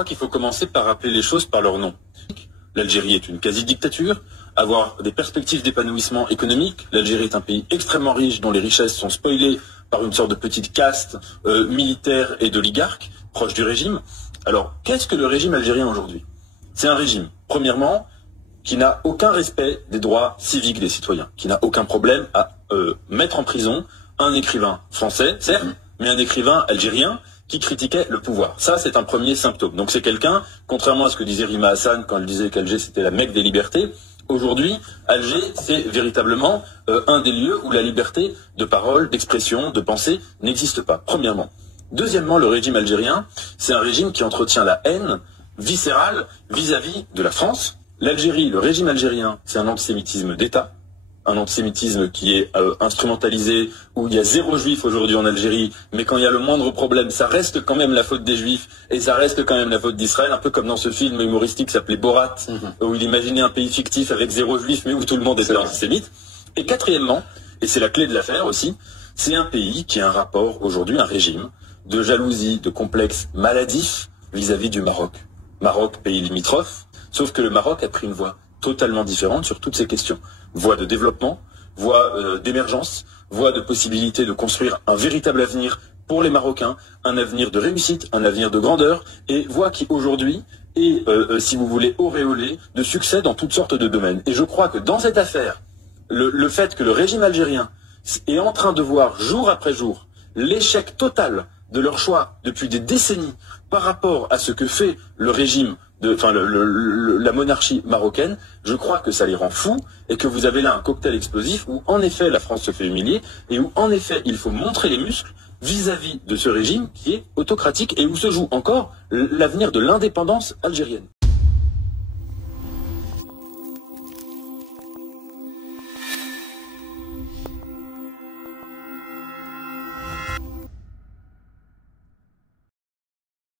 crois qu'il faut commencer par rappeler les choses par leur nom. L'Algérie est une quasi-dictature, avoir des perspectives d'épanouissement économique. L'Algérie est un pays extrêmement riche dont les richesses sont spoilées par une sorte de petite caste militaire et d'oligarques proche du régime. Alors, qu'est-ce que le régime algérien aujourd'hui? C'est un régime, premièrement, qui n'a aucun respect des droits civiques des citoyens, qui n'a aucun problème à mettre en prison un écrivain français, certes, mais un écrivain algérien qui critiquait le pouvoir. Ça, c'est un premier symptôme. Donc c'est quelqu'un, contrairement à ce que disait Rima Hassan quand elle disait qu'Alger c'était la Mecque des libertés, aujourd'hui, Alger, c'est véritablement un des lieux où la liberté de parole, d'expression, de pensée n'existe pas, premièrement. Deuxièmement, le régime algérien, c'est un régime qui entretient la haine viscérale vis-à-vis de la France. L'Algérie, le régime algérien, c'est un antisémitisme d'État, un antisémitisme qui est instrumentalisé, où il y a 0 juif aujourd'hui en Algérie, mais quand il y a le moindre problème, ça reste quand même la faute des juifs, et ça reste quand même la faute d'Israël, un peu comme dans ce film humoristique qui s'appelait Borat, où il imaginait un pays fictif avec 0 juif, mais où tout le monde était antisémite. Et quatrièmement, et c'est la clé de l'affaire aussi, c'est un pays qui a un rapport aujourd'hui, un régime, de jalousie, de complexe maladif vis-à-vis du Maroc. Maroc, pays limitrophe, sauf que le Maroc a pris une voie totalement différente sur toutes ces questions. Voie de développement, voie d'émergence, voie de possibilité de construire un véritable avenir pour les Marocains, un avenir de réussite, un avenir de grandeur, et voie qui aujourd'hui est, si vous voulez, auréolée de succès dans toutes sortes de domaines. Et je crois que dans cette affaire, le fait que le régime algérien est en train de voir jour après jour l'échec total de leur choix depuis des décennies par rapport à ce que fait le régime, la monarchie marocaine, je crois que ça les rend fous et que vous avez là un cocktail explosif où en effet la France se fait humilier et où en effet il faut montrer les muscles vis-à-vis de ce régime qui est autocratique et où se joue encore l'avenir de l'indépendance algérienne.